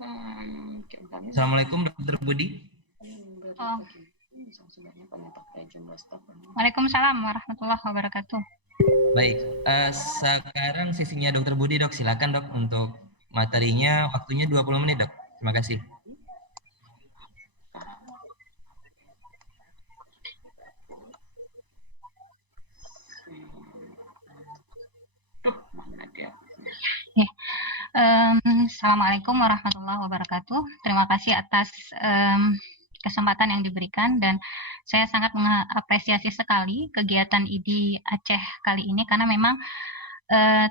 Assalamualaikum Dr. Budi. Waalaikumsalam warahmatullahi wabarakatuh. Baik, sekarang sesinya Dr. Budi, Dok. Silakan, Dok, untuk materinya. Waktunya 20 menit, Dok. Terima kasih. Assalamualaikum warahmatullahi wabarakatuh. Terima kasih atas kesempatan yang diberikan, dan saya sangat mengapresiasi sekali kegiatan IDI Aceh kali ini, karena memang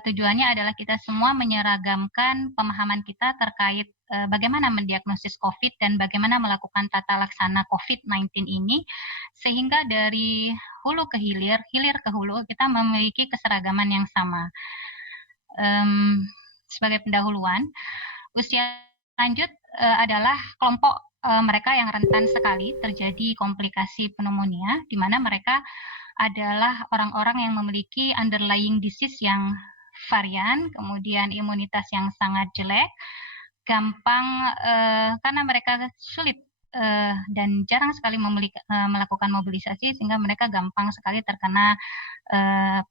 tujuannya adalah kita semua menyeragamkan pemahaman kita terkait bagaimana mendiagnosis COVID dan bagaimana melakukan tata laksana COVID-19 ini, sehingga dari hulu ke hilir, hilir ke hulu, kita memiliki keseragaman yang sama. Sebagai pendahuluan, usia lanjut adalah kelompok mereka yang rentan sekali terjadi komplikasi pneumonia, di mana mereka adalah orang-orang yang memiliki underlying disease yang varian, kemudian imunitas yang sangat jelek, gampang karena mereka sulit dan jarang sekali melakukan mobilisasi, sehingga mereka gampang sekali terkena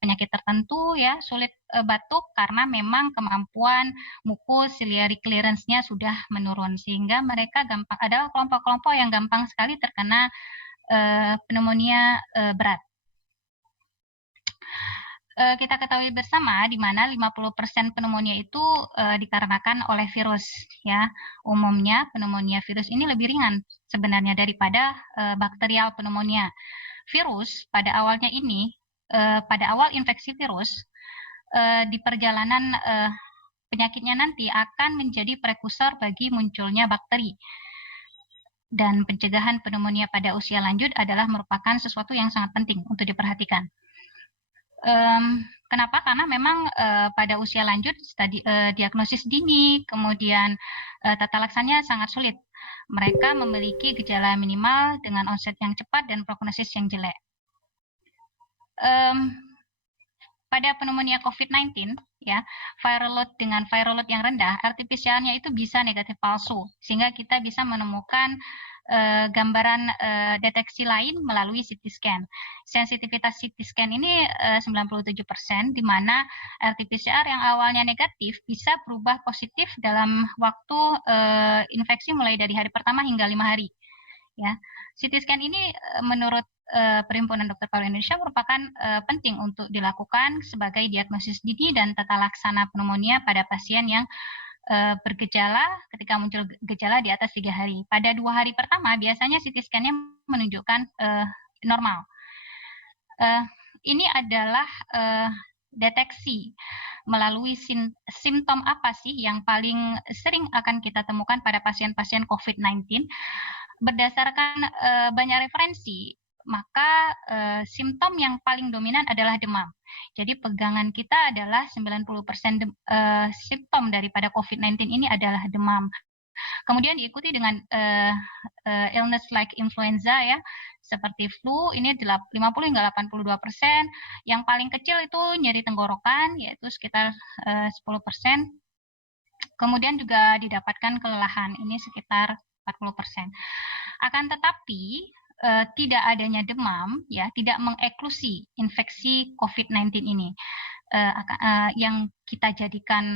penyakit tertentu, ya, sulit batuk karena memang kemampuan mukus ciliary clearance-nya sudah menurun, sehingga mereka gampang adalah kelompok-kelompok yang gampang sekali terkena pneumonia berat. Kita ketahui bersama di mana 50% pneumonia itu dikarenakan oleh virus, ya. Umumnya pneumonia virus ini lebih ringan sebenarnya daripada bakterial pneumonia. Virus pada awalnya ini, pada awal infeksi virus, di perjalanan penyakitnya nanti akan menjadi prekursor bagi munculnya bakteri. Dan pencegahan pneumonia pada usia lanjut adalah merupakan sesuatu yang sangat penting untuk diperhatikan. Kenapa? Karena memang pada usia lanjut diagnosis dini, kemudian tata laksananya sangat sulit. Mereka memiliki gejala minimal dengan onset yang cepat dan prognosis yang jelek. Pada pneumonia COVID-19, ya, viral load dengan viral load yang rendah, RT-PCR-nya itu bisa negatif palsu, sehingga kita bisa menemukan gambaran deteksi lain melalui CT scan. Sensitivitas CT scan ini 97%, di mana RT-PCR yang awalnya negatif bisa berubah positif dalam waktu infeksi mulai dari hari pertama hingga 5 hari. Ya, CT scan ini menurut Perhimpunan Dokter Paru Indonesia merupakan penting untuk dilakukan sebagai diagnosis dini dan tata laksana pneumonia pada pasien yang bergejala ketika muncul gejala di atas 3 hari. Pada 2 hari pertama biasanya CT scan-nya menunjukkan normal. Ini adalah deteksi melalui simptom apa sih yang paling sering akan kita temukan pada pasien-pasien COVID-19. Berdasarkan banyak referensi, maka simptom yang paling dominan adalah demam. Jadi pegangan kita adalah 90% simptom daripada COVID-19 ini adalah demam. Kemudian diikuti dengan illness like influenza, ya, seperti flu, ini 50 hingga 82%. Yang paling kecil itu nyeri tenggorokan, yaitu sekitar 10%. Kemudian juga didapatkan kelelahan, ini sekitar 40%. Akan tetapi tidak adanya demam, ya, tidak mengeklusi infeksi COVID-19 ini. Yang kita jadikan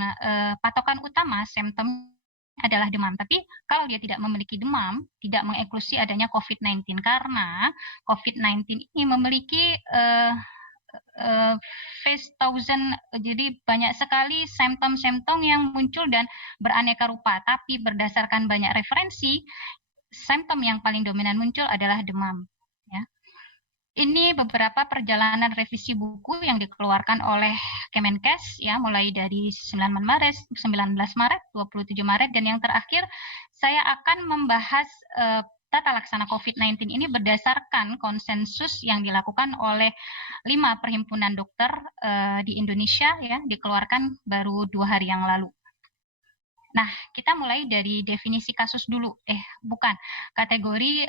patokan utama simptom adalah demam. Tapi kalau dia tidak memiliki demam, tidak mengeklusi adanya COVID-19, karena COVID-19 ini memiliki phase thousand, jadi banyak sekali simptom-simptom yang muncul dan beraneka rupa. Tapi berdasarkan banyak referensi, simptom yang paling dominan muncul adalah demam. Ya. Ini beberapa perjalanan revisi buku yang dikeluarkan oleh Kemenkes, ya, mulai dari 19 Maret, 27 Maret, dan yang terakhir saya akan membahas tata laksana COVID-19 ini berdasarkan konsensus yang dilakukan oleh 5 perhimpunan dokter di Indonesia, ya, dikeluarkan baru 2 hari yang lalu. Nah, kita mulai dari definisi kasus dulu. Bukan, kategori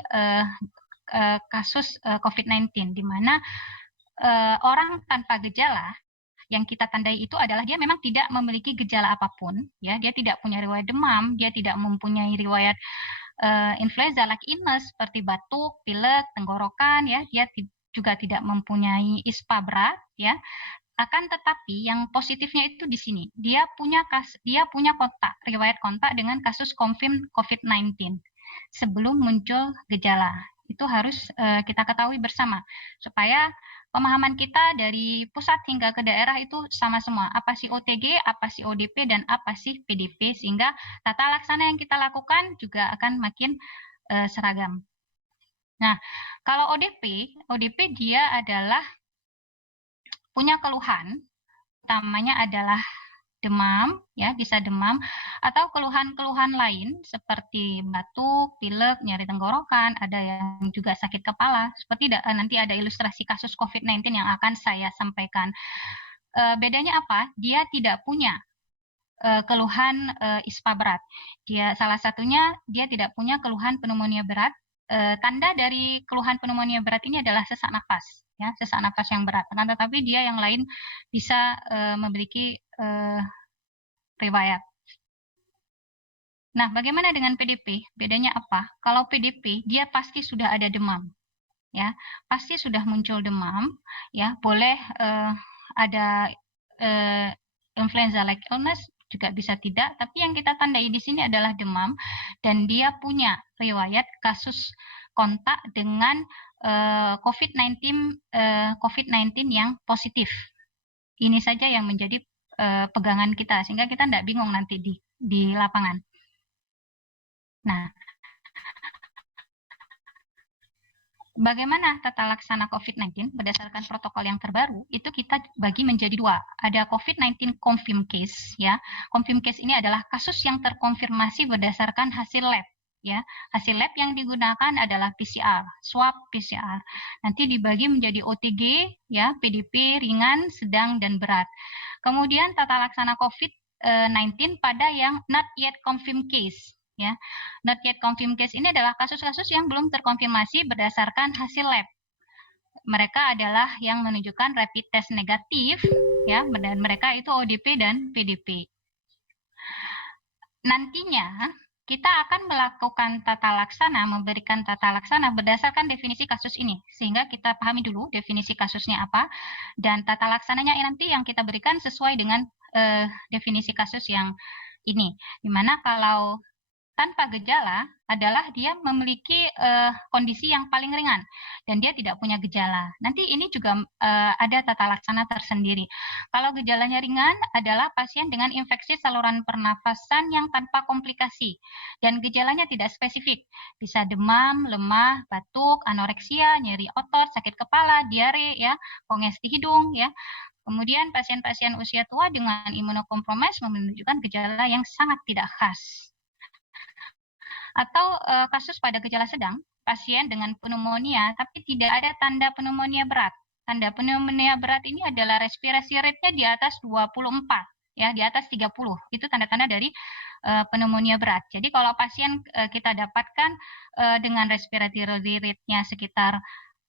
kasus COVID-19, di mana orang tanpa gejala yang kita tandai itu adalah dia memang tidak memiliki gejala apapun, ya, dia tidak punya riwayat demam, dia tidak mempunyai riwayat influenza like illness seperti batuk, pilek, tenggorokan, ya, dia juga tidak mempunyai ISPA berat, ya. Akan tetapi yang positifnya itu di sini, dia punya kontak, riwayat kontak dengan kasus confirm COVID-19 sebelum muncul gejala. Itu harus kita ketahui bersama supaya pemahaman kita dari pusat hingga ke daerah itu sama semua. Apa sih OTG, apa sih ODP, dan apa sih PDP, sehingga tata laksana yang kita lakukan juga akan makin seragam. Nah, kalau ODP dia adalah punya keluhan, utamanya adalah demam, ya, bisa demam, atau keluhan-keluhan lain seperti batuk, pilek, nyeri tenggorokan, ada yang juga sakit kepala, seperti nanti ada ilustrasi kasus COVID-19 yang akan saya sampaikan. Bedanya apa? Dia tidak punya keluhan ISPA berat. Salah satunya dia tidak punya keluhan pneumonia berat. Tanda dari keluhan pneumonia berat ini adalah sesak napas, ya, sesak napas yang berat. Tetapi dia yang lain bisa memiliki riwayat. Nah, bagaimana dengan PDP? Bedanya apa? Kalau PDP dia pasti sudah ada demam, ya, pasti sudah muncul demam, ya, boleh ada influenza like illness, juga bisa tidak, tapi yang kita tandai di sini adalah demam, dan dia punya riwayat kasus kontak dengan COVID-19 yang positif. Ini saja yang menjadi pegangan kita, sehingga kita tidak bingung nanti di lapangan. Nah, bagaimana tata laksana COVID-19 berdasarkan protokol yang terbaru? Itu kita bagi menjadi dua. Ada COVID-19 confirm case, ya. Confirm case ini adalah kasus yang terkonfirmasi berdasarkan hasil lab, ya. Hasil lab yang digunakan adalah PCR, swab PCR. Nanti dibagi menjadi OTG, ya, PDP, ringan, sedang, dan berat. Kemudian tata laksana COVID-19 pada yang not yet confirmed case, ya. Not yet confirmed case ini adalah kasus-kasus yang belum terkonfirmasi berdasarkan hasil lab. Mereka adalah yang menunjukkan rapid test negatif, ya, dan mereka itu ODP dan PDP. Nantinya kita akan melakukan tata laksana, memberikan tata laksana berdasarkan definisi kasus ini, sehingga kita pahami dulu definisi kasusnya apa, dan tata laksananya nanti yang kita berikan sesuai dengan definisi kasus yang ini. Dimana kalau tanpa gejala adalah dia memiliki kondisi yang paling ringan dan dia tidak punya gejala. Nanti ini juga ada tata laksana tersendiri. Kalau gejalanya ringan adalah pasien dengan infeksi saluran pernafasan yang tanpa komplikasi dan gejalanya tidak spesifik. Bisa demam, lemah, batuk, anoreksia, nyeri otot, sakit kepala, diare, ya, kongesti hidung, ya. Kemudian pasien-pasien usia tua dengan imunokompromis menunjukkan gejala yang sangat tidak khas. Atau kasus pada gejala sedang, pasien dengan pneumonia tapi tidak ada tanda pneumonia berat. Tanda pneumonia berat ini adalah respirasi rate-nya di atas 24, ya, di atas 30. Itu tanda-tanda dari pneumonia berat. Jadi kalau pasien kita dapatkan dengan respiratory rate-nya sekitar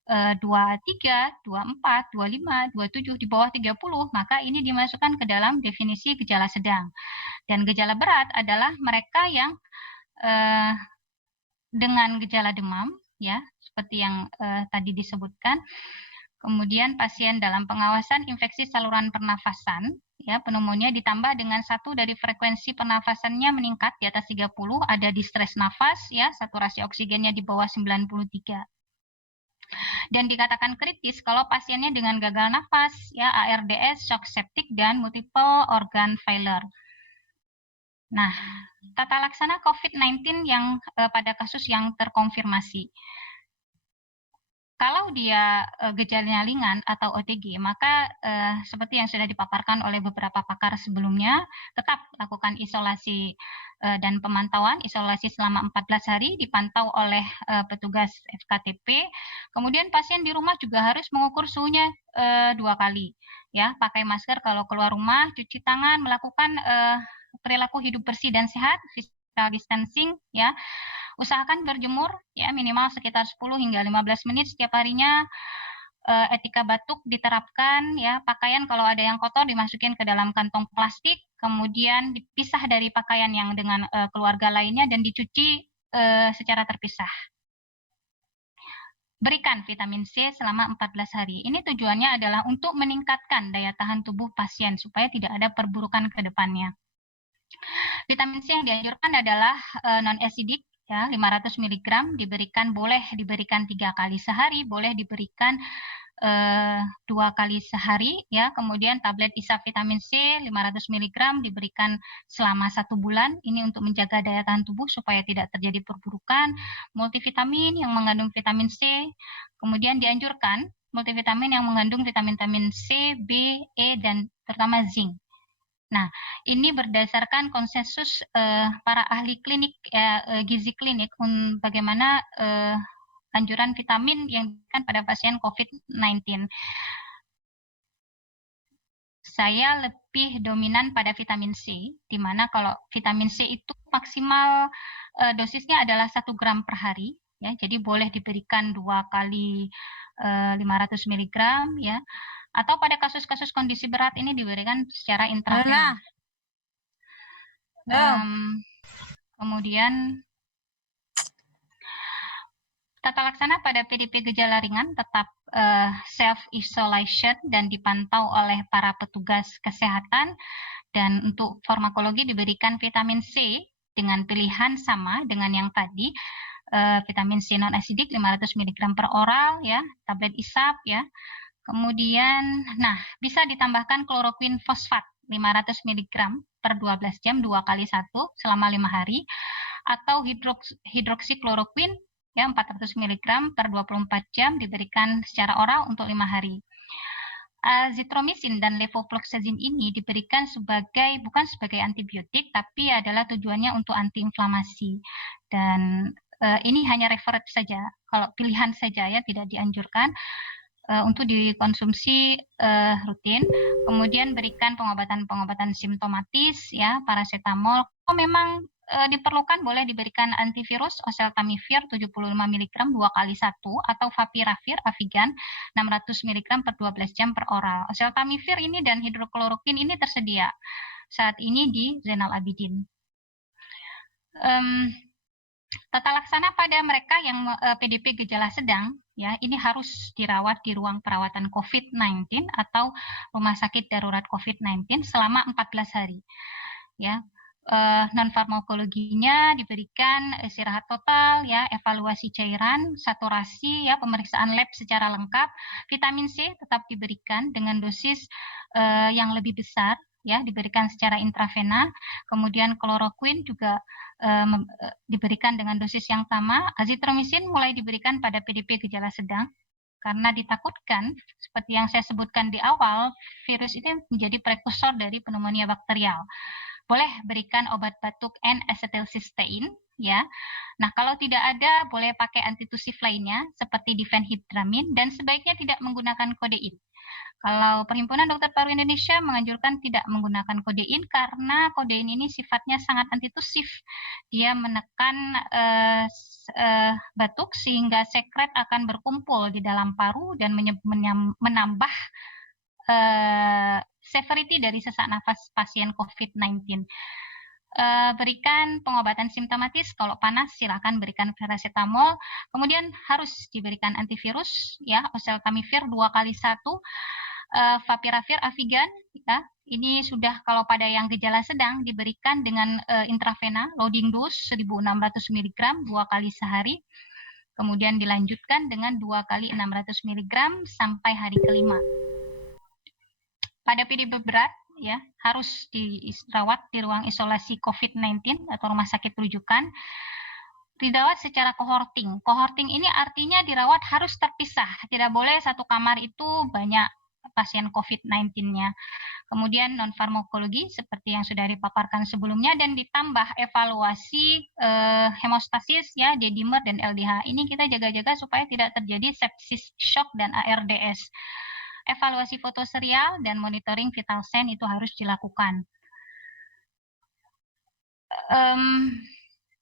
23, 24, 25, 27, di bawah 30, maka ini dimasukkan ke dalam definisi gejala sedang. Dan gejala berat adalah mereka yang dengan gejala demam, ya, seperti yang tadi disebutkan. Kemudian pasien dalam pengawasan infeksi saluran pernafasan, ya, pneumonia ditambah dengan satu dari frekuensi pernafasannya meningkat di atas 30, ada distres nafas, ya, saturasi oksigennya di bawah 93. Dan dikatakan kritis kalau pasiennya dengan gagal nafas, ya, ARDS, shock septic, dan multiple organ failure. Nah, tata laksana COVID-19 yang pada kasus yang terkonfirmasi. Kalau dia gejalanya ringan atau OTG, maka seperti yang sudah dipaparkan oleh beberapa pakar sebelumnya, tetap lakukan isolasi dan pemantauan, isolasi selama 14 hari, dipantau oleh petugas FKTP. Kemudian pasien di rumah juga harus mengukur suhunya 2 kali. Ya, pakai masker kalau keluar rumah, cuci tangan, melakukan perilaku hidup bersih dan sehat, physical distancing, ya. Usahakan berjemur, ya, minimal sekitar 10 hingga 15 menit setiap harinya. etika batuk diterapkan ya, pakaian kalau ada yang kotor dimasukin ke dalam kantong plastik, kemudian dipisah dari pakaian yang dengan keluarga lainnya dan dicuci secara terpisah. Berikan vitamin C selama 14 hari. Ini tujuannya adalah untuk meningkatkan daya tahan tubuh pasien supaya tidak ada perburukan ke depannya. Vitamin C yang dianjurkan adalah non-acidic ya, 500 mg boleh diberikan 3 kali sehari, boleh diberikan 2 kali sehari ya. Kemudian tablet isap vitamin C 500 mg diberikan selama 1 bulan. Ini untuk menjaga daya tahan tubuh supaya tidak terjadi perburukan. Multivitamin yang mengandung vitamin C. Kemudian dianjurkan multivitamin yang mengandung vitamin C, B, E, dan terutama zinc. Nah, ini berdasarkan konsensus para ahli klinik gizi klinik bagaimana anjuran vitamin yang diberikan pada pasien COVID-19. Saya lebih dominan pada vitamin C, di mana kalau vitamin C itu maksimal dosisnya adalah 1 gram per hari, ya. Jadi boleh diberikan 2 kali 500 mg, ya. Atau pada kasus-kasus kondisi berat ini diberikan secara intravena. Kemudian tata laksana pada PDP gejala ringan tetap self-isolation dan dipantau oleh para petugas kesehatan. Dan untuk farmakologi diberikan vitamin C dengan pilihan sama dengan yang tadi, vitamin C non-acidic 500 mg per oral, ya, tablet isap, ya. Kemudian, nah, bisa ditambahkan kloroquine fosfat 500 mg per 12 jam 2 kali 1 selama 5 hari, atau hidroksikloroquine ya 400 mg per 24 jam diberikan secara oral untuk 5 hari. Azitromisin dan levofloxacin ini diberikan bukan sebagai antibiotik, tapi adalah tujuannya untuk antiinflamasi. Dan ini hanya referred saja, kalau pilihan saja ya, tidak dianjurkan untuk dikonsumsi rutin. Kemudian berikan pengobatan simptomatis ya, paracetamol. Kalau memang diperlukan boleh diberikan antivirus oseltamivir 75 mg 2 kali 1 atau favipiravir Avigan 600 mg per 12 jam per oral. Oseltamivir ini dan hidrokloroquine ini tersedia saat ini di Zainal Abidin. Tata laksana pada mereka yang PDP gejala sedang, ya, ini harus dirawat di ruang perawatan COVID-19 atau rumah sakit darurat COVID-19 selama 14 hari. Ya, non farmakologinya diberikan istirahat total, ya, evaluasi cairan, saturasi, ya, pemeriksaan lab secara lengkap. Vitamin C tetap diberikan dengan dosis yang lebih besar, ya, diberikan secara intravena. Kemudian kloroquine juga diberikan dengan dosis yang sama. Azitromisin mulai diberikan pada PDP gejala sedang karena ditakutkan seperti yang saya sebutkan di awal, virus itu menjadi prekursor dari pneumonia bakterial. Boleh berikan obat batuk N-acetylcysteine, ya. Nah, kalau tidak ada, boleh pakai antitusif lainnya seperti difenhidramin dan sebaiknya tidak menggunakan kodein. Kalau Perhimpunan Dokter Paru Indonesia menganjurkan tidak menggunakan kodein karena kodein ini sifatnya sangat antitusif. Dia menekan batuk sehingga sekret akan berkumpul di dalam paru dan menambah severity dari sesak nafas pasien COVID-19. Berikan pengobatan simptomatis, kalau panas silakan berikan paracetamol, kemudian harus diberikan antivirus, ya, oseltamivir 2 kali 1, favipiravir Avigan, ya, ini sudah kalau pada yang gejala sedang diberikan dengan intravena, loading dose 1600 mg 2 kali sehari, kemudian dilanjutkan dengan 2 kali 600 mg sampai hari kelima. Pada PDP berat, ya, harus dirawat di ruang isolasi COVID-19 atau rumah sakit rujukan. Dirawat secara cohorting. Cohorting ini artinya dirawat harus terpisah. Tidak boleh satu kamar itu banyak pasien COVID-19-nya. Kemudian non-farmakologi seperti yang sudah dipaparkan sebelumnya dan ditambah evaluasi hemostasis, ya, D-dimer dan LDH. Ini kita jaga-jaga supaya tidak terjadi sepsis shock dan ARDS. Evaluasi foto serial dan monitoring vital sign itu harus dilakukan.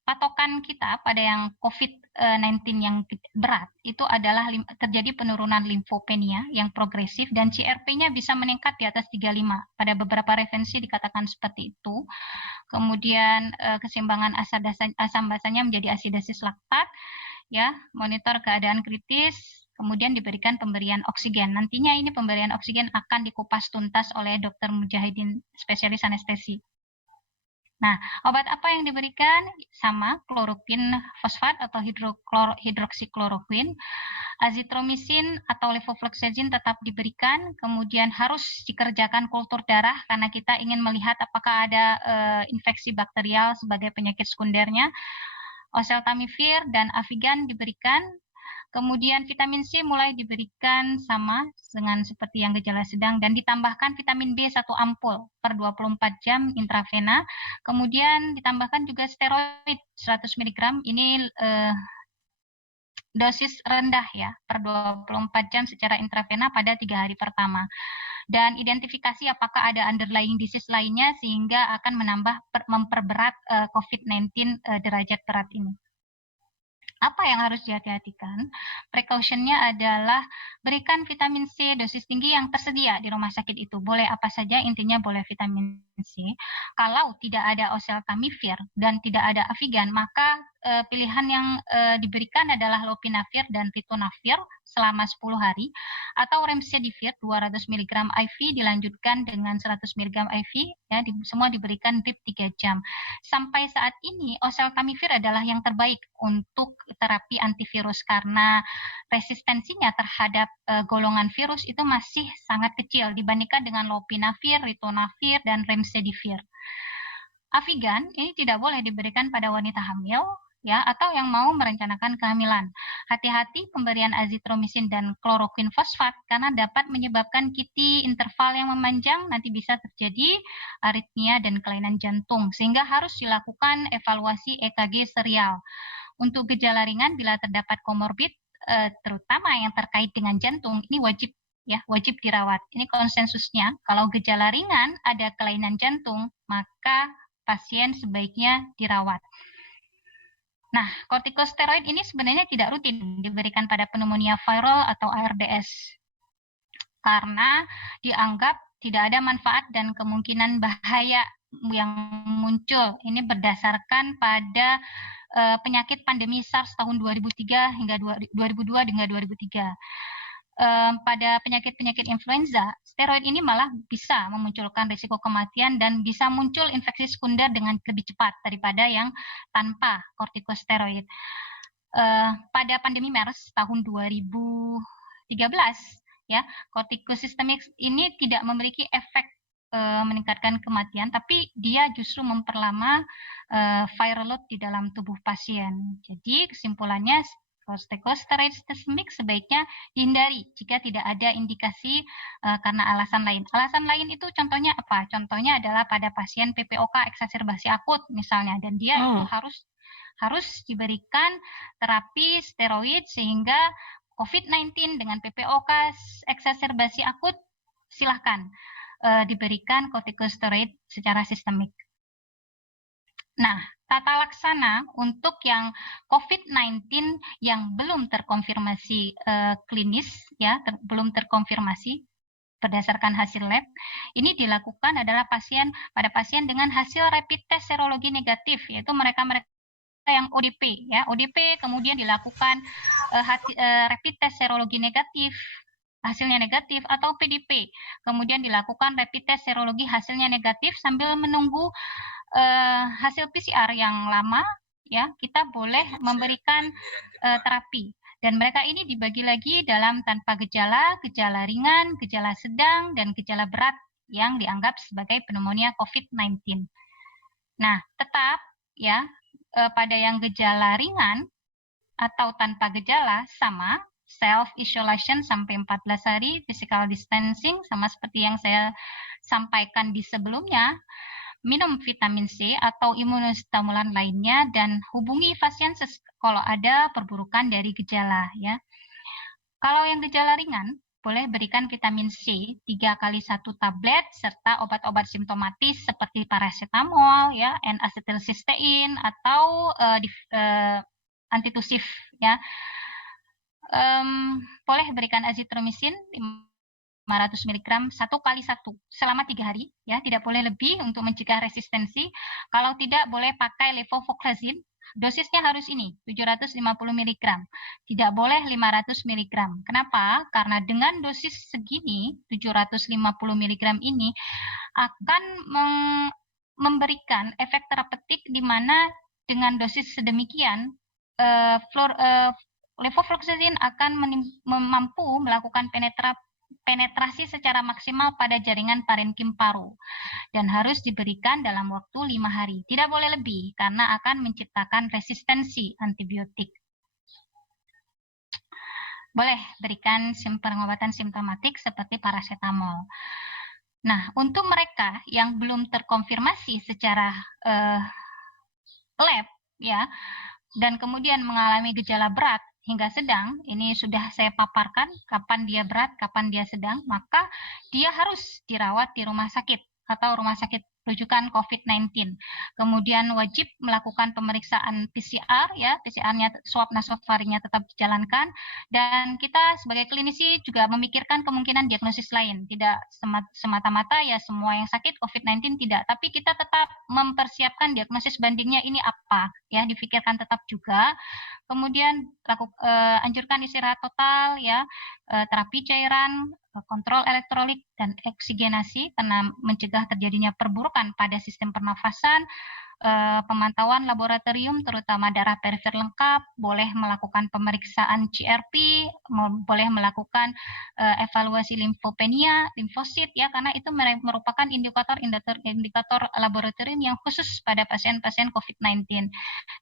patokan kita pada yang COVID-19 yang berat itu adalah terjadi penurunan limfopenia yang progresif dan CRP-nya bisa meningkat di atas 35. Pada beberapa referensi dikatakan seperti itu. Kemudian keseimbangan asam basanya menjadi asidasis laktat, ya, monitor keadaan kritis, kemudian diberikan pemberian oksigen. Nantinya ini pemberian oksigen akan dikupas tuntas oleh Dr. Mujahidin, spesialis anestesi. Nah, obat apa yang diberikan? Sama, kloroquin fosfat atau hidroksikloroquin, azitromisin atau levofloxacin tetap diberikan, kemudian harus dikerjakan kultur darah karena kita ingin melihat apakah ada infeksi bakterial sebagai penyakit sekundernya. Oseltamivir dan Avigan diberikan. Kemudian vitamin C mulai diberikan sama dengan seperti yang gejala sedang dan ditambahkan vitamin B 1 ampul per 24 jam intravena. Kemudian ditambahkan juga steroid 100 mg. Ini dosis rendah ya per 24 jam secara intravena pada 3 hari pertama. Dan identifikasi apakah ada underlying disease lainnya sehingga akan memperberat COVID-19 derajat berat ini. Apa yang harus dihati-hatikan? Precautionnya adalah berikan vitamin C dosis tinggi yang tersedia di rumah sakit itu. Boleh apa saja, intinya boleh vitamin C. Kalau tidak ada oseltamivir dan tidak ada Avigan, maka pilihan yang diberikan adalah lopinavir dan ritonavir selama 10 hari, atau remdesivir 200 mg IV dilanjutkan dengan 100 mg IV, ya, semua diberikan drip 3 jam. Sampai saat ini oseltamivir adalah yang terbaik untuk terapi antivirus karena resistensinya terhadap golongan virus itu masih sangat kecil dibandingkan dengan lopinavir, ritonavir, dan remdesivir. Avigan ini tidak boleh diberikan pada wanita hamil, ya, atau yang mau merencanakan kehamilan. Hati-hati pemberian azitromisin dan kloroquin fosfat karena dapat menyebabkan QT interval yang memanjang, nanti bisa terjadi aritmia dan kelainan jantung, sehingga harus dilakukan evaluasi EKG serial. Untuk gejala ringan bila terdapat komorbid, terutama yang terkait dengan jantung, ini wajib dirawat. Ini konsensusnya, kalau gejala ringan ada kelainan jantung, maka pasien sebaiknya dirawat. Nah, kortikosteroid ini sebenarnya tidak rutin diberikan pada pneumonia viral atau ARDS karena dianggap tidak ada manfaat dan kemungkinan bahaya yang muncul. Ini berdasarkan pada penyakit pandemi SARS tahun 2003 hingga 2002 hingga 2003. Pada penyakit-penyakit influenza, steroid ini malah bisa memunculkan risiko kematian dan bisa muncul infeksi sekunder dengan lebih cepat daripada yang tanpa kortikosteroid. Pada pandemi MERS tahun 2013, ya, kortikosistemik ini tidak memiliki efek meningkatkan kematian, tapi dia justru memperlama viral load di dalam tubuh pasien. Jadi kesimpulannya, kortikosteroid sistemik sebaiknya dihindari jika tidak ada indikasi karena alasan lain. Alasan lain itu contohnya apa? Contohnya adalah pada pasien PPOK eksaserbasi akut misalnya, dan dia itu harus diberikan terapi steroid sehingga COVID-19 dengan PPOK eksaserbasi akut silahkan diberikan kortikosteroid secara sistemik. Nah, tata laksana untuk yang COVID-19 yang belum terkonfirmasi klinis, ya, belum terkonfirmasi berdasarkan hasil lab, ini dilakukan adalah pada pasien dengan hasil rapid test serologi negatif, yaitu mereka yang ODP, ya, ODP kemudian dilakukan rapid test serologi negatif, hasilnya negatif, atau PDP, kemudian dilakukan rapid test serologi hasilnya negatif sambil menunggu hasil PCR yang lama, ya, kita boleh memberikan terapi. Dan mereka ini dibagi lagi dalam tanpa gejala, gejala ringan, gejala sedang, dan gejala berat yang dianggap sebagai pneumonia COVID-19. Nah, tetap ya pada yang gejala ringan atau tanpa gejala sama, self isolation sampai 14 hari, physical distancing sama seperti yang saya sampaikan di sebelumnya, minum vitamin C atau imunostimulan lainnya, dan hubungi pasien kalau ada perburukan dari gejala, ya. Kalau yang gejala ringan, boleh berikan vitamin C 3 kali 1 tablet serta obat-obat simptomatis seperti paracetamol ya, N-asetilsistein atau antitusif ya. Boleh berikan azitromisin 500 mg 1 kali 1 selama 3 hari ya, tidak boleh lebih untuk mencegah resistensi. Kalau tidak boleh pakai levofloxacin. Dosisnya harus ini 750 mg, tidak boleh 500 mg. Kenapa? Karena dengan dosis segini 750 mg ini akan memberikan efek terapeutik di mana dengan dosis sedemikian levofloxacin akan mampu melakukan penetrasi secara maksimal pada jaringan parenkim paru dan harus diberikan dalam waktu 5 hari. Tidak boleh lebih karena akan menciptakan resistensi antibiotik. Boleh berikan pengobatan simptomatik seperti paracetamol. Nah, untuk mereka yang belum terkonfirmasi secara lab ya dan kemudian mengalami gejala berat hingga sedang, ini sudah saya paparkan kapan dia berat, kapan dia sedang, maka dia harus dirawat di rumah sakit atau rumah sakit rujukan COVID-19. Kemudian wajib melakukan pemeriksaan PCR ya, PCR-nya, swab nasofaringnya tetap dijalankan, dan kita sebagai klinisi juga memikirkan kemungkinan diagnosis lain, tidak semata-mata ya semua yang sakit COVID-19 tidak, tapi kita tetap mempersiapkan diagnosis bandingnya ini apa ya, difikirkan tetap juga. Kemudian anjurkan istirahat total ya, terapi cairan, kontrol elektrolit dan oksigenasi karena mencegah terjadinya perburukan pada sistem pernafasan, pemantauan laboratorium terutama darah perifer lengkap, boleh melakukan pemeriksaan CRP, boleh melakukan evaluasi limfopenia, limfosit ya, karena itu merupakan indikator laboratorium yang khusus pada pasien-pasien COVID-19.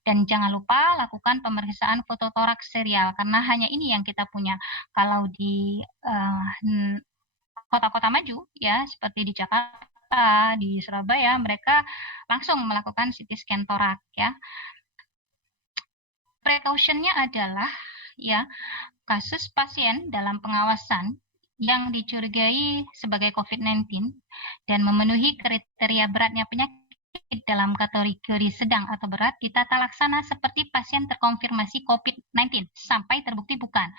Dan jangan lupa lakukan pemeriksaan fototoraks serial karena hanya ini yang kita punya. Kalau di kota-kota maju ya seperti di Jakarta, di Surabaya, mereka langsung melakukan CT scan torak ya. Precaution-nya adalah ya kasus pasien dalam pengawasan yang dicurigai sebagai COVID-19 dan memenuhi kriteria beratnya penyakit dalam kategori sedang atau berat ditata laksana seperti pasien terkonfirmasi COVID-19 sampai terbukti bukan.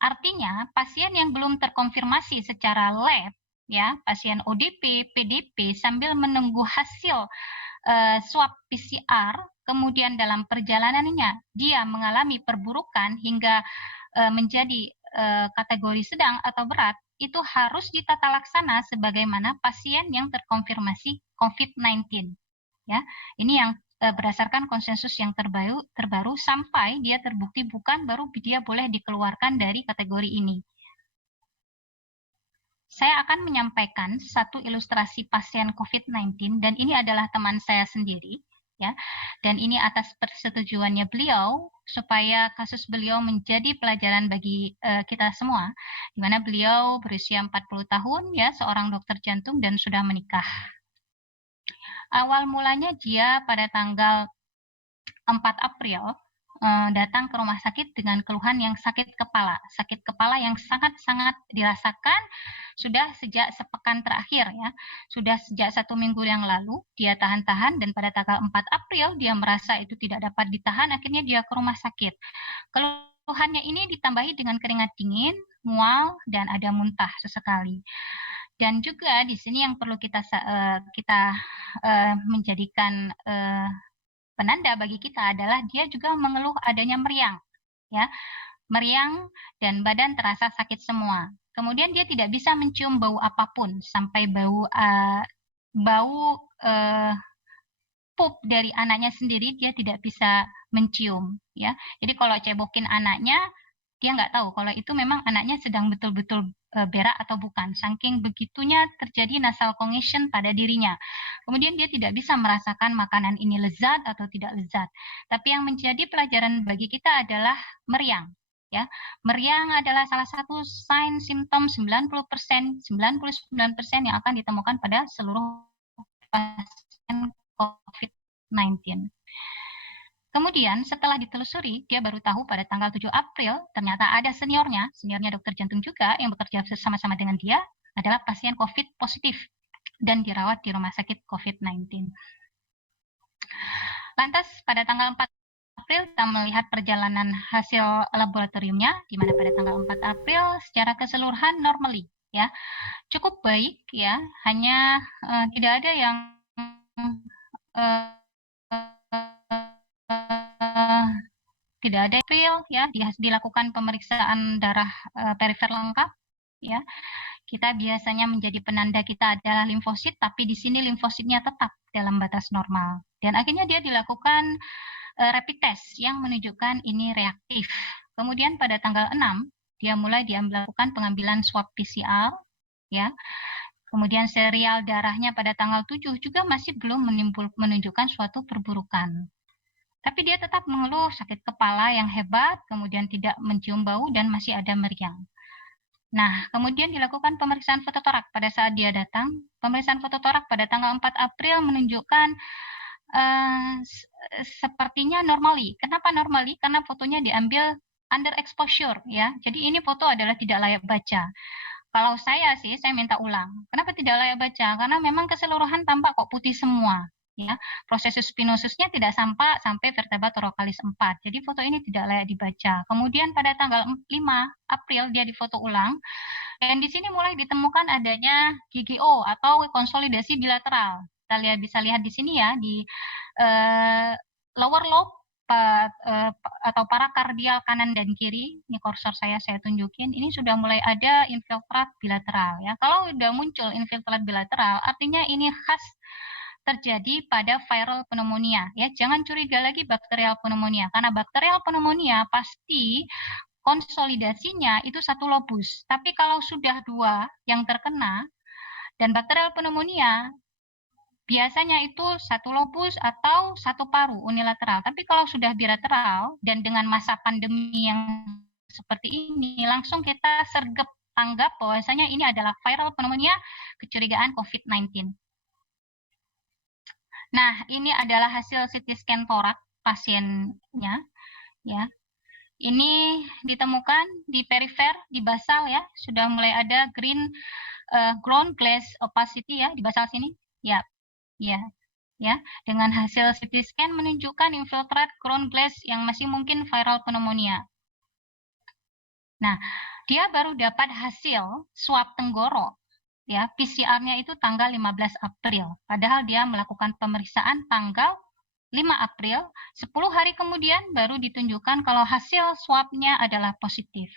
Artinya, pasien yang belum terkonfirmasi secara lab, ya, pasien ODP, PDP, sambil menunggu hasil swab PCR, kemudian dalam perjalanannya dia mengalami perburukan hingga menjadi kategori sedang atau berat, itu harus ditata laksana sebagaimana pasien yang terkonfirmasi COVID-19. Ya, ini yang berdasarkan konsensus yang terbaru sampai dia terbukti bukan, baru dia boleh dikeluarkan dari kategori ini. Saya akan menyampaikan satu ilustrasi pasien COVID-19 dan ini adalah teman saya sendiri ya. Dan ini atas persetujuannya beliau supaya kasus beliau menjadi pelajaran bagi kita semua, di mana beliau berusia 40 tahun ya, seorang dokter jantung dan sudah menikah. Awal mulanya dia pada tanggal 4 April datang ke rumah sakit dengan keluhan yang sakit kepala yang sangat-sangat dirasakan sudah sejak sepekan terakhir ya, sudah sejak 1 minggu yang lalu dia tahan-tahan dan pada tanggal 4 April dia merasa itu tidak dapat ditahan, akhirnya dia ke rumah sakit. Keluhannya ini ditambahi dengan keringat dingin, mual dan ada muntah sesekali. Dan juga di sini yang perlu kita menjadikan penanda bagi kita adalah dia juga mengeluh adanya meriang, ya, meriang dan badan terasa sakit semua. Kemudian dia tidak bisa mencium bau apapun sampai bau pup dari anaknya sendiri dia tidak bisa mencium, ya. Jadi kalau cebokin anaknya dia nggak tahu kalau itu memang anaknya sedang betul-betul berak atau bukan. Saking begitunya terjadi nasal congestion pada dirinya. Kemudian dia tidak bisa merasakan makanan ini lezat atau tidak lezat. Tapi yang menjadi pelajaran bagi kita adalah meriang. Ya, meriang adalah salah satu sign simptom 99% yang akan ditemukan pada seluruh pasien COVID-19. Kemudian setelah ditelusuri, dia baru tahu pada tanggal 7 April ternyata ada seniornya dokter jantung juga yang bekerja bersama-sama dengan dia adalah pasien COVID positif dan dirawat di rumah sakit COVID-19. Lantas pada tanggal 4 April kita melihat perjalanan hasil laboratoriumnya, di mana pada tanggal 4 April secara keseluruhan normally ya, cukup baik ya, hanya tidak ada yang tidak ada April ya, dilakukan pemeriksaan darah perifer lengkap ya. Kita biasanya menjadi penanda kita adalah limfosit, tapi di sini limfositnya tetap dalam batas normal. Dan akhirnya dia dilakukan rapid test yang menunjukkan ini reaktif. Kemudian pada tanggal 6, dia mulai melakukan pengambilan swab PCR, ya. Kemudian serial darahnya pada tanggal 7 juga masih belum menunjukkan suatu perburukan. Tapi dia tetap mengeluh sakit kepala yang hebat, kemudian tidak mencium bau dan masih ada meriang. Nah, kemudian dilakukan pemeriksaan fototorak pada saat dia datang. Pemeriksaan fototorak pada tanggal 4 April menunjukkan sepertinya normally. Kenapa normally? Karena fotonya diambil under exposure ya. Jadi ini foto adalah tidak layak baca. Kalau saya sih, saya minta ulang. Kenapa tidak layak baca? Karena memang keseluruhan tampak kok putih semua. Ya, proses spinosusnya tidak sampai vertebra thoracalis 4. Jadi foto ini tidak layak dibaca. Kemudian pada tanggal 5 April dia difoto ulang. Dan di sini mulai ditemukan adanya GGO atau konsolidasi bilateral. Kita bisa lihat di sini ya, di lower lobe atau parakardial kanan dan kiri. Ini kursor saya tunjukin. Ini sudah mulai ada infiltrat bilateral ya. Kalau sudah muncul infiltrat bilateral, artinya ini khas terjadi pada viral pneumonia ya. Jangan curiga lagi bakterial pneumonia, karena bakterial pneumonia pasti konsolidasinya itu satu lobus. Tapi kalau sudah dua yang terkena dan bakterial pneumonia biasanya itu satu lobus atau satu paru unilateral. Tapi kalau sudah bilateral dan dengan masa pandemi yang seperti ini, langsung kita sergap tanggap bahwasanya ini adalah viral pneumonia kecurigaan COVID-19. Nah, ini adalah hasil CT scan torak pasiennya, ya. Ini ditemukan di perifer, di basal ya, sudah mulai ada green ground glass opacity ya di basal sini, ya, dengan hasil CT scan menunjukkan infiltrate ground glass yang masih mungkin viral pneumonia. Nah, dia baru dapat hasil swab tenggorok. Ya, PCR-nya itu tanggal 15 April. Padahal dia melakukan pemeriksaan tanggal 5 April, 10 hari kemudian baru ditunjukkan kalau hasil swabnya adalah positif.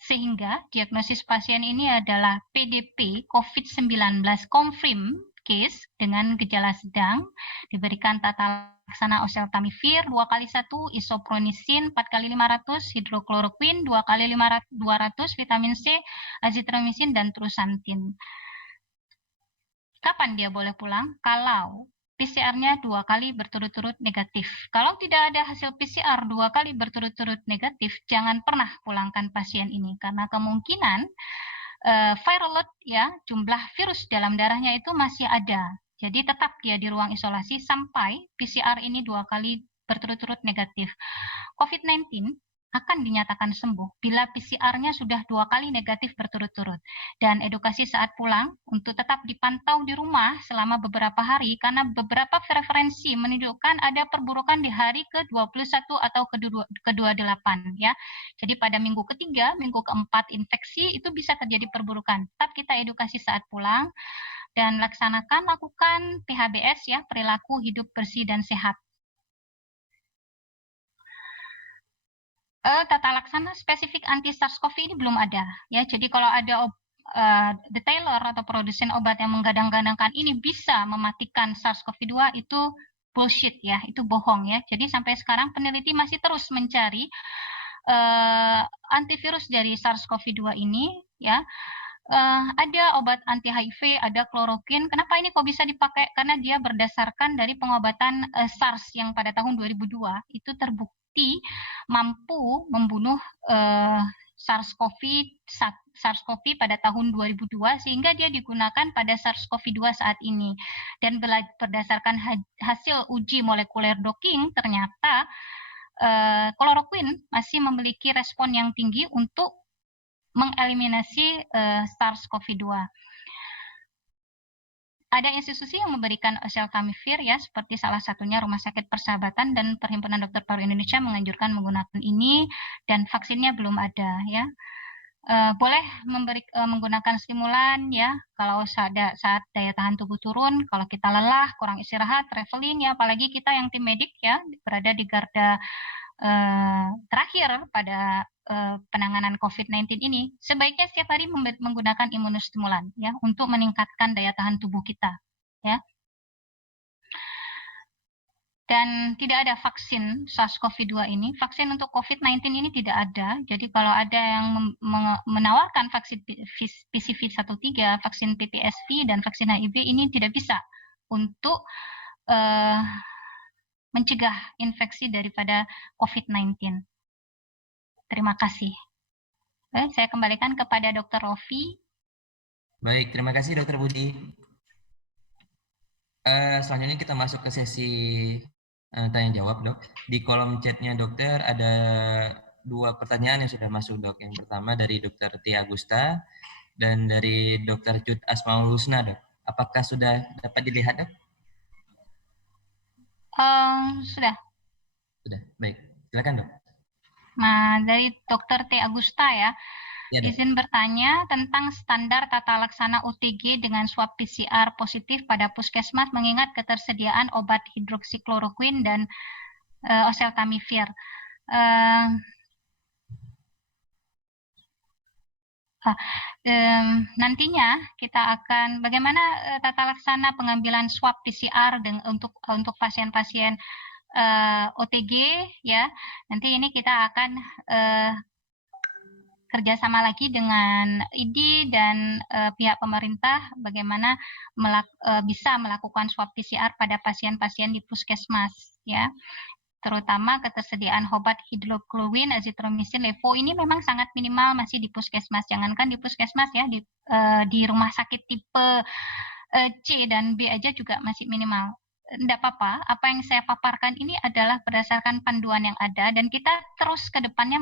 Sehingga diagnosis pasien ini adalah PDP COVID-19 confirm case dengan gejala sedang, diberikan tata laksana oseltamivir 2x1, isopronisin 4x500, hidrokloroquine 2x200, vitamin C, azitromisin, dan trusantin. Kapan dia boleh pulang? Kalau PCR-nya 2 kali berturut-turut negatif. Kalau tidak ada hasil PCR 2 kali berturut-turut negatif, jangan pernah pulangkan pasien ini karena kemungkinan viral load ya, jumlah virus dalam darahnya itu masih ada. Jadi tetap dia di ruang isolasi sampai PCR ini 2 kali berturut-turut negatif. COVID-19 akan dinyatakan sembuh bila PCR-nya sudah 2 kali negatif berturut-turut. Dan edukasi saat pulang untuk tetap dipantau di rumah selama beberapa hari karena beberapa referensi menunjukkan ada perburukan di hari ke-21 atau ke-28 ya. Jadi pada minggu ketiga, minggu keempat infeksi itu bisa terjadi perburukan. Tetap kita edukasi saat pulang dan lakukan PHBS ya, perilaku hidup bersih dan sehat. Tata laksana spesifik anti SARS-CoV ini belum ada ya. Jadi kalau ada detailer atau produsen obat yang menggadang-gadangkan ini bisa mematikan SARS-CoV-2 itu bullshit ya, itu bohong ya. Jadi sampai sekarang peneliti masih terus mencari antivirus dari SARS-CoV-2 ini ya. Ada obat anti HIV, ada kloroquine. Kenapa ini kok bisa dipakai? Karena dia berdasarkan dari pengobatan SARS yang pada tahun 2002 itu terbukti mampu membunuh SARS-CoV pada tahun 2002 sehingga dia digunakan pada SARS-CoV-2 saat ini. Dan berdasarkan hasil uji molekuler docking, ternyata kloroquine masih memiliki respon yang tinggi untuk mengeliminasi SARS-CoV-2. Ada institusi yang memberikan oseltamivir ya, seperti salah satunya Rumah Sakit Persahabatan dan Perhimpunan Dokter Paru Indonesia menganjurkan menggunakan ini, dan vaksinnya belum ada ya. Boleh menggunakan stimulan ya kalau saat daya tahan tubuh turun, kalau kita lelah, kurang istirahat, traveling ya, apalagi kita yang tim medik ya berada di garda terakhir pada penanganan COVID-19 ini, sebaiknya setiap hari menggunakan imunostimulan ya untuk meningkatkan daya tahan tubuh kita ya. Dan tidak ada vaksin SARS-CoV-2 ini, vaksin untuk COVID-19 ini tidak ada. Jadi kalau ada yang menawarkan vaksin PCV13, vaksin PPSV, dan vaksin HIV ini tidak bisa untuk mencegah infeksi daripada COVID-19. Terima kasih. Saya kembalikan kepada Dr. Rofi. Baik, terima kasih Dr. Budi. Selanjutnya kita masuk ke sesi tanya jawab, Dok. Di kolom chatnya dokter ada 2 pertanyaan yang sudah masuk, Dok. Yang pertama dari Dr. Tia Agusta dan dari Dr. Cut Asmaul Husna, Dok. Apakah sudah dapat dilihat, Dok? Sudah. Sudah, baik. Silakan, Dok. Nah, dari Dr. T. Agusta ya. Ya, izin bertanya tentang standar tata laksana OTG dengan swab PCR positif pada puskesmas mengingat ketersediaan obat hidroksikloroquine dan oseltamivir. Nantinya kita akan bagaimana tata laksana pengambilan swab PCR untuk pasien-pasien OTG ya. Nanti ini kita akan kerjasama lagi dengan ID dan pihak pemerintah bagaimana bisa melakukan swab PCR pada pasien-pasien di puskesmas ya, terutama ketersediaan obat hidrokloroquine, azitromisin, levo ini memang sangat minimal masih di puskesmas. Jangankan di puskesmas ya, di rumah sakit tipe C dan B aja juga masih minimal. Tidak apa-apa, apa yang saya paparkan ini adalah berdasarkan panduan yang ada dan kita terus ke depannya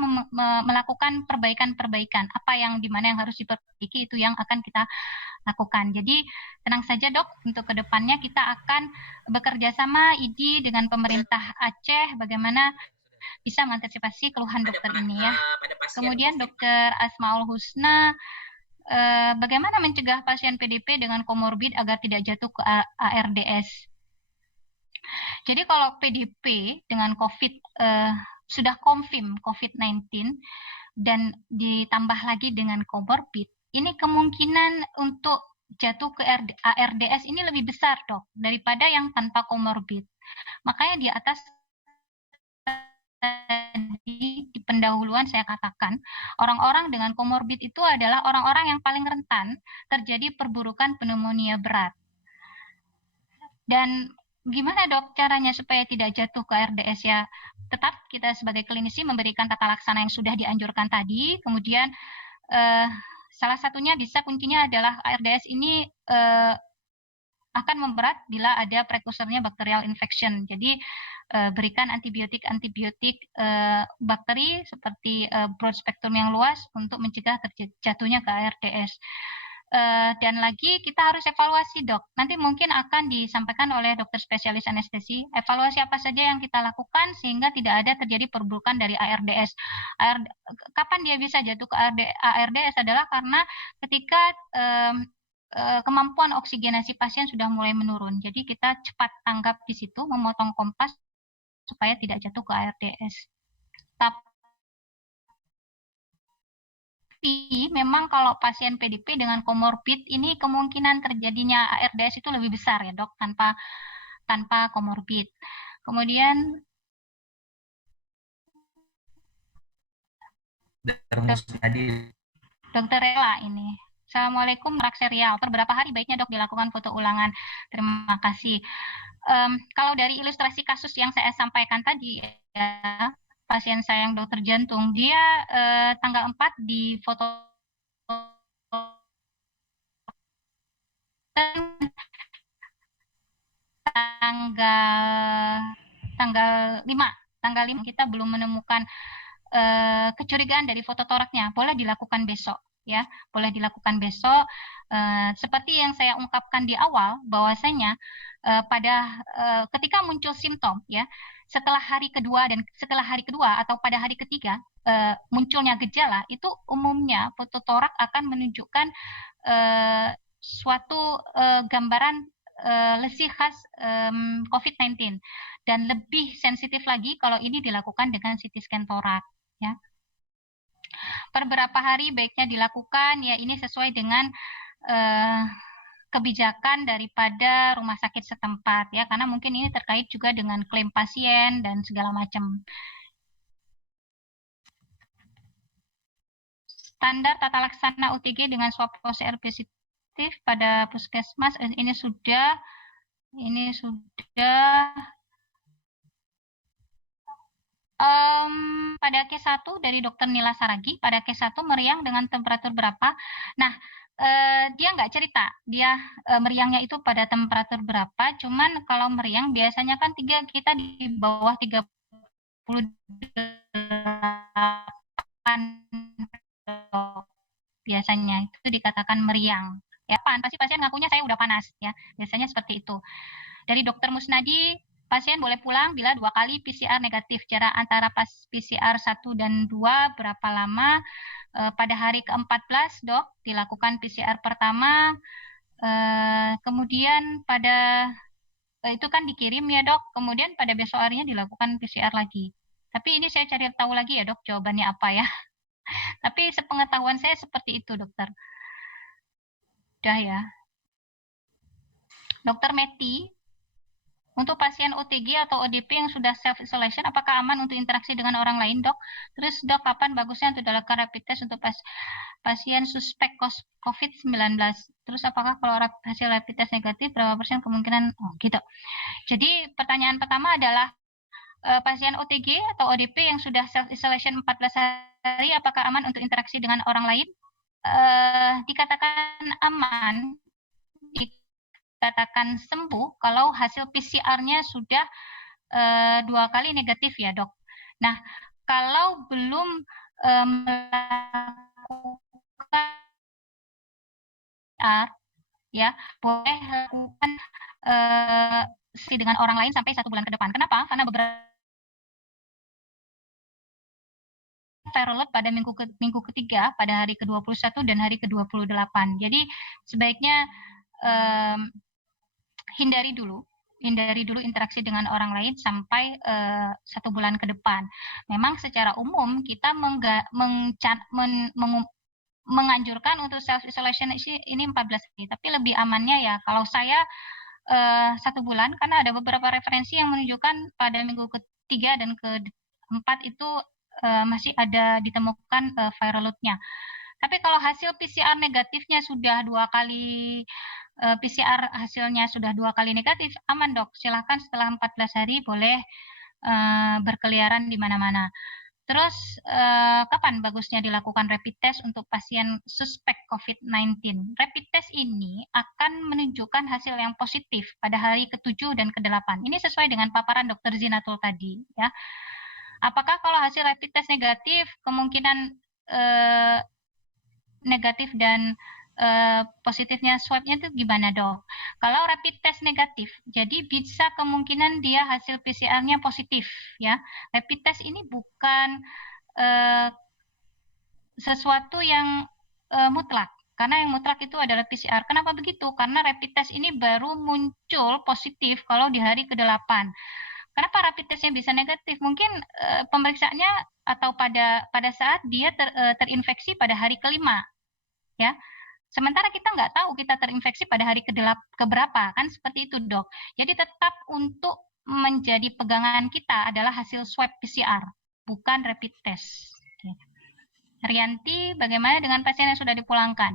melakukan perbaikan-perbaikan. Apa yang dimana yang harus diperbaiki itu yang akan kita lakukan. Jadi tenang saja Dok, untuk ke depannya kita akan bekerja sama ID dengan pemerintah Aceh bagaimana bisa mengantisipasi keluhan dokter ini ya. Kemudian Dr. Asmaul Husna, bagaimana mencegah pasien PDP dengan komorbid agar tidak jatuh ke ARDS? Jadi kalau PDP dengan COVID sudah confirm COVID-19 dan ditambah lagi dengan comorbid, ini kemungkinan untuk jatuh ke ARDS ini lebih besar Dok daripada yang tanpa comorbid. Makanya di atas di pendahuluan saya katakan orang-orang dengan comorbid itu adalah orang-orang yang paling rentan terjadi perburukan pneumonia berat. Dan gimana Dok caranya supaya tidak jatuh ke ARDS ya? Tetap kita sebagai klinisi memberikan tata laksana yang sudah dianjurkan tadi. Kemudian salah satunya bisa kuncinya adalah ARDS ini akan memberat bila ada prekursornya bacterial infection. Jadi berikan antibiotik bakteri seperti broad spectrum yang luas untuk mencegah jatuhnya ke ARDS. Dan lagi kita harus evaluasi Dok. Nanti mungkin akan disampaikan oleh dokter spesialis anestesi, evaluasi apa saja yang kita lakukan sehingga tidak ada terjadi perburukan dari ARDS. Kapan dia bisa jatuh ke ARDS adalah karena ketika kemampuan oksigenasi pasien sudah mulai menurun. Jadi kita cepat tanggap di situ, memotong kompas supaya tidak jatuh ke ARDS. Tapi memang kalau pasien PDP dengan komorbid ini kemungkinan terjadinya ARDS itu lebih besar ya Dok, tanpa komorbid. Kemudian Dokter Rela ini. Assalamualaikum Rak Serial. Per berapa hari baiknya Dok dilakukan foto ulangan? Terima kasih. Kalau dari ilustrasi kasus yang saya sampaikan tadi ya, pasien saya yang dokter jantung, dia tanggal 4 di foto tanggal 5 kita belum menemukan kecurigaan dari foto toraknya. Boleh dilakukan besok, ya, boleh dilakukan besok. Seperti yang saya ungkapkan di awal, bahwasanya ketika muncul simptom, ya, setelah hari kedua atau pada hari ketiga munculnya gejala, itu umumnya foto torak akan menunjukkan suatu gambaran lesi khas COVID-19, dan lebih sensitif lagi kalau ini dilakukan dengan CT scan torak, ya. Per berapa hari baiknya dilakukan, ya, ini sesuai dengan kebijakan daripada rumah sakit setempat, ya, karena mungkin ini terkait juga dengan klaim pasien dan segala macam. Standar tata laksana OTG dengan swab PCR positif pada puskesmas ini sudah pada case 1 dari Dokter Nila Saragi, pada case 1 meriang dengan temperatur berapa? Nah, dia nggak cerita dia meriangnya itu pada temperatur berapa, cuman kalau meriang biasanya kan kita di bawah 38 biasanya itu dikatakan meriang. Ya, pasti pasien ngakunya saya udah panas, ya. Biasanya seperti itu. Dari Dokter Musnadi, pasien boleh pulang bila 2 kali PCR negatif. Jarak antara PCR 1 dan 2 berapa lama? Pada hari ke-14, Dok, dilakukan PCR pertama. Kemudian pada itu kan dikirim, ya, Dok. Kemudian pada besok harinya dilakukan PCR lagi. Tapi ini saya cari tahu lagi, ya, Dok, jawabannya apa, ya. Tapi sepengetahuan saya seperti itu, Dokter. Udah, ya. Dokter Meti, untuk pasien OTG atau ODP yang sudah self-isolation, apakah aman untuk interaksi dengan orang lain, Dok? Terus, Dok, kapan bagusnya untuk dilakukan rapid test untuk pasien suspek COVID-19? Terus, apakah kalau hasil rapid test negatif, berapa persen kemungkinan? Oh, gitu. Jadi, pertanyaan pertama adalah, pasien OTG atau ODP yang sudah self-isolation 14 hari, apakah aman untuk interaksi dengan orang lain? Dikatakan aman, dikatakan sembuh kalau hasil PCR-nya sudah 2 kali negatif, ya, Dok. Nah, kalau belum melakukan PCR, ya, boleh lakukan dengan orang lain sampai 1 bulan ke depan. Kenapa? Karena beberapa viral load pada minggu ketiga, pada hari ke-21 dan hari ke-28. Jadi sebaiknya hindari dulu interaksi dengan orang lain sampai 1 bulan ke depan. Memang secara umum kita menganjurkan untuk self isolation ini 14 hari, tapi lebih amannya, ya, kalau saya 1 bulan, karena ada beberapa referensi yang menunjukkan pada minggu ketiga dan keempat itu masih ada ditemukan viral load-nya. Tapi kalau hasil PCR negatifnya sudah 2 kali PCR hasilnya sudah 2 kali negatif, aman, Dok. Silahkan setelah 14 hari boleh berkeliaran di mana-mana. Terus kapan bagusnya dilakukan rapid test untuk pasien suspek COVID-19? Rapid test ini akan menunjukkan hasil yang positif pada hari ke-7 dan ke-8. Ini sesuai dengan paparan Dr. Zinatul tadi, ya. Apakah kalau hasil rapid test negatif, kemungkinan negatif dan positifnya swabnya itu gimana, Dok? Kalau rapid test negatif, jadi bisa kemungkinan dia hasil PCR-nya positif, ya. Rapid test ini bukan sesuatu yang mutlak, karena yang mutlak itu adalah PCR. Kenapa begitu? Karena rapid test ini baru muncul positif kalau di hari ke-8. Kenapa rapid testnya bisa negatif? Mungkin pemeriksaannya atau pada saat dia terinfeksi pada hari ke-5, ya. Sementara kita nggak tahu kita terinfeksi pada hari keberapa, kan seperti itu, Dok. Jadi tetap untuk menjadi pegangan kita adalah hasil swab PCR, bukan rapid test. Rianti, bagaimana dengan pasien yang sudah dipulangkan?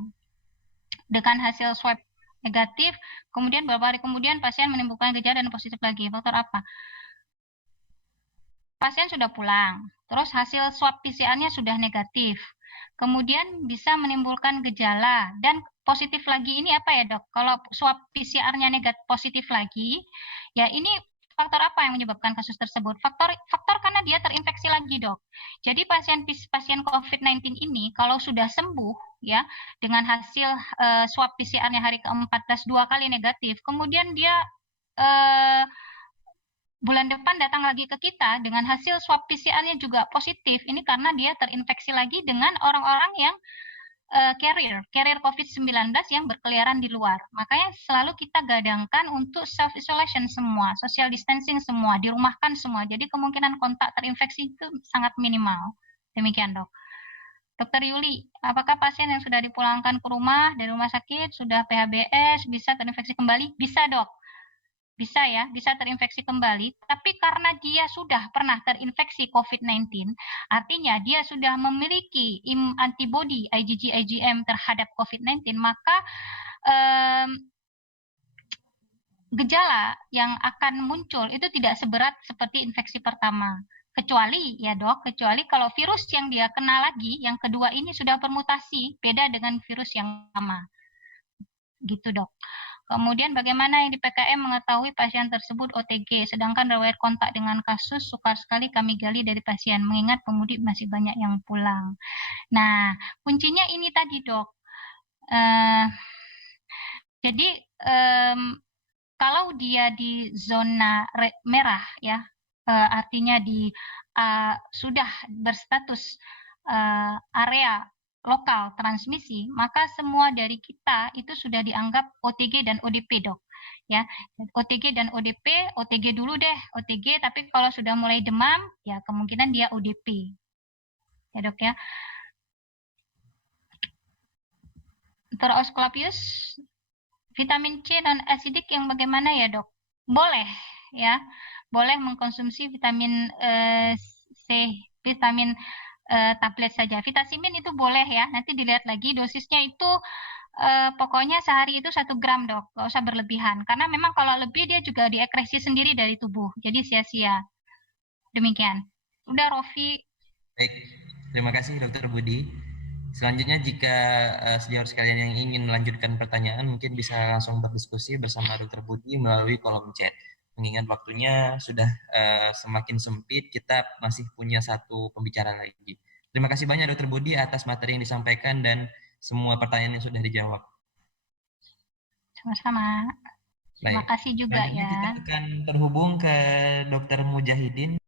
Dengan hasil swab negatif, kemudian beberapa hari kemudian pasien menimbulkan gejala dan positif lagi. Faktor apa? pasien sudah pulang, terus hasil swab PCR-nya sudah negatif, kemudian bisa menimbulkan gejala, dan positif lagi ini apa ya dok? Kalau swab PCR-nya negatif positif lagi, ya ini faktor apa yang menyebabkan kasus tersebut? Faktor karena dia terinfeksi lagi dok. Jadi pasien COVID-19 ini kalau sudah sembuh ya dengan hasil swab PCR-nya hari ke-14 2 kali negatif, kemudian dia bulan depan datang lagi ke kita dengan hasil swab PCR-nya juga positif. Ini karena dia terinfeksi lagi dengan orang-orang yang carrier COVID-19 yang berkeliaran di luar. Makanya selalu kita gadangkan untuk self-isolation semua, social distancing semua, dirumahkan semua. Jadi kemungkinan kontak terinfeksi itu sangat minimal. Demikian dok. Dokter Yuli, apakah pasien yang sudah dipulangkan ke rumah dari rumah sakit, sudah PHBS, bisa terinfeksi kembali? Bisa dok. Bisa ya, bisa terinfeksi kembali, tapi karena dia sudah pernah terinfeksi COVID-19, artinya dia sudah memiliki antibody IgG IgM terhadap COVID-19, maka gejala yang akan muncul itu tidak seberat seperti infeksi pertama. Kecuali ya dok, kecuali kalau virus yang dia kena lagi, yang kedua ini sudah bermutasi, beda dengan virus yang lama. Gitu dok. Kemudian bagaimana yang di PKM mengetahui pasien tersebut OTG, sedangkan riwayat kontak dengan kasus sukar sekali kami gali dari pasien, mengingat pemudik masih banyak yang pulang. Nah, kuncinya ini tadi dok. Jadi kalau dia di zona merah ya, artinya di sudah berstatus area lokal transmisi, maka semua dari kita itu sudah dianggap OTG dan ODP dok. Ya, OTG dan ODP, OTG dulu deh, OTG, tapi kalau sudah mulai demam, ya kemungkinan dia ODP. Ya dok ya. Dr. Ausclapius, vitamin C non asidik yang bagaimana ya dok? Boleh ya, boleh mengkonsumsi vitamin C, vitamin tablet saja. Vitamin itu boleh ya, nanti dilihat lagi dosisnya itu pokoknya sehari itu 1 gram dok, nggak usah berlebihan. Karena memang kalau lebih dia juga diekresi sendiri dari tubuh, jadi sia-sia. Demikian. Udah Rofi. Baik, terima kasih Dokter Budi. Selanjutnya jika sejauh sekalian yang ingin melanjutkan pertanyaan mungkin bisa langsung berdiskusi bersama Dokter Budi melalui kolom chat. Mengingat waktunya sudah semakin sempit, kita masih punya satu pembicara lagi. Terima kasih banyak Dokter Budi atas materi yang disampaikan dan semua pertanyaan yang sudah dijawab. Sama-sama. Terima kasih juga ya. Kita akan terhubung ke Dokter Mujahidin.